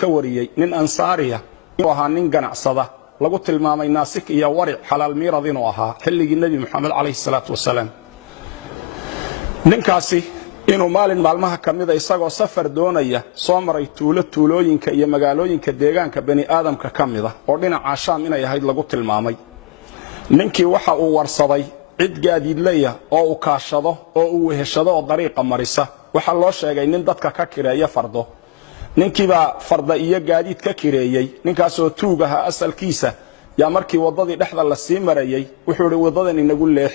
كوريي من أنصارية وها نين جنعصده lagu tilmaamay naasik iyo waric xalaal miirad inuu ahaa xilligii nabi maxamed kaleey salaatu wasalaam ninkaasi inuu maalin maalmaha kamida isagoo safar doonaya soo maray tuulooyinka iyo magaalooyinka deegaanka bani aadamka kamida oo dhinaca shaam inay ahayd lagu tilmaamay ninkii waxa uu warsaday cid gaadiidlaya oo uu kaashado oo uu weheshado oo dariiqa marisa waxa loo sheegay nin dadka ka kireeya fardo ninkiiba farda iyo gaadiid ka kireeyay ninkaas oo tuugaha asalkiisa yaa markii wadadii dhexda la sii marayay wuxuu yiri wadadan inagu leex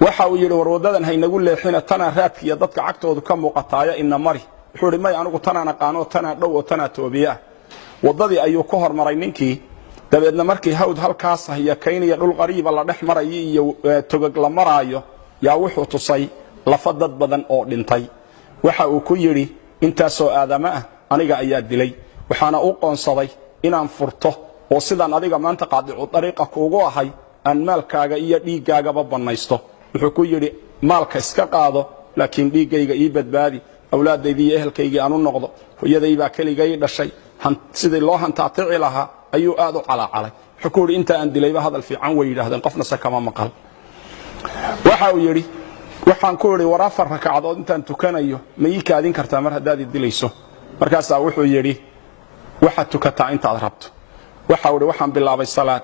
waxa uu yiri war wadadan haynagu leexina tana raadkiya dadka cagtoodu ka muuqataaya ina mari wuxuu yiri may anigu tana aqaano tana dhow oo tana toobiya wadadii ayuu ku hormaray ninkii dabeedna markii hawd halkaas ahiya kayniya dhul qariiba la dhex marayay iyo togag la maraayo yaa wuxuu tusay lafa dad badan oo dhintay waxa uu ku yiri intaasoo aadama ah aniga ayaa dilay waxaana u qoonsaday inaan furto oo sidaan adiga maanta qaadicu dariiqa kuugu ahay aan maalkaaga iyo dhiigaaga banaysto wuxuu ku yiri maalka iska qaado laakiin dhiigayga ii badbaadi awlaadaydii iyo ehelkayga aanu noqdo hooyadayba kaligay dhashay sidii loo hantaatici lahaa ayuu aad u calacalay wuxuu ku yiri inta aan dilayba hadal fiican way yiraahdeen qofna sakama maqal waxa uu yiri waxaan ku yiri warafar rakacadood intaan tukanayo ma ii kaadin kartaa mar hadaad dilayso markaas wuxuu yiri waxa tukataa inta aad rabto waxa uu waxaan bilaabay salaad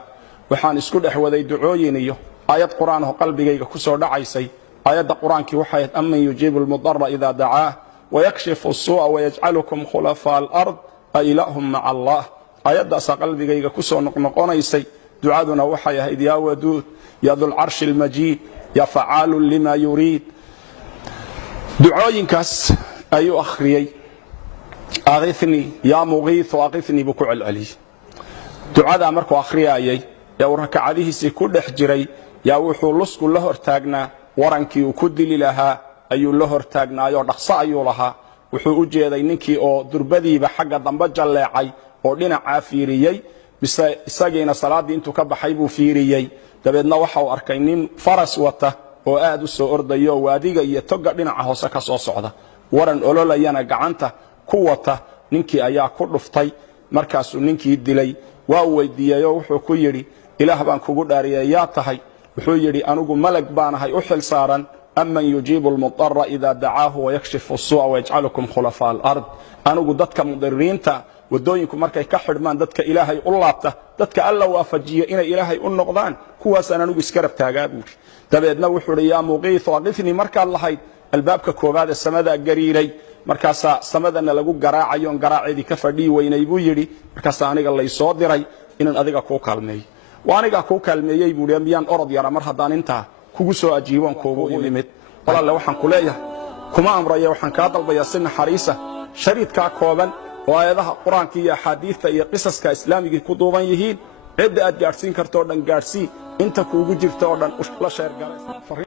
waxaan isku dhaxwaday ducooyin iyo aayad quraan oo qalbigayga ku soo dhacaysay aayada quraanki waxay amman yujibul mudarra idha da'aa wa yakshifu as-su'a wa yaj'alukum khulafa al-ard a ilahum ma'a Allah aayada qalbigayga ku soo noqnoqonaysay ducaduna waxay ahayd ya wadud ya dhul arsh al-majid ya fa'alu lima yurid ducooyinkaas ayuu akhriyay أغثني يا مغيث وأغثني بكوع العلي دعاء مركو أخرياي يا وركعته سكول حجري يا وحولس كله ارتاجنا ورنكي وكدلي لها أي الله ارتاجنا يا رقصة أي لها وحول جيدي نكي أو دربدي بحاجة ضمبج اللعي أو لنا عافيريي بس سجينا صلاة دي انتو كب حيبو فيريي تبدنا وحو أركينين فرس وته وقعدوا سؤر ضيو واديجا يتوقع لنا عهوسك صوصعده ورن أولولا يانا قعنته kuwata ninkii ayaa ku dhuftay markaas uu ninkii dilay waa weydiiyay wuxuu ku yiri ilaah baan kugu dhaariyay yaa tahay wuxuu yiri anigu malag baanahay u xil saaran amman yujibul mudarra idha da'aahu wa yakshifu as-su'a wa yaj'alukum khulafa al-ard anigu dadka mudariinta wadooyinku markay ka xidhmaan dadka ilaahay u laabta dadka alla waafajiyo inay ilaahay u noqdaan kuwaas aan anigu iska rabtaagaa buuri dabeedna wuxuu yiri yaa muqiith waqifni marka lahayd albaabka koobaad samada gariiray markaas samadana lagu garaacayo garaaceedii ka fadhii weynay buu yiri markaas aniga la soo diray inaan adiga ku kaalmeeyo waaniga ku kaalmeeyay buu miyaan orod yara mar hadaan inta kugu soo ajiiban kuugu imid walaal waxaan ku leeyahay kuma amrayo waxaan ka dalbayaa sin xariisa shariidka kooban oo aayadaha quraanka iyo xadiiska iyo qisaska islaamiga ku duuban yihiin cid aad gaarsiin karto dhan gaarsii inta kuugu jirto dhan la sheer garay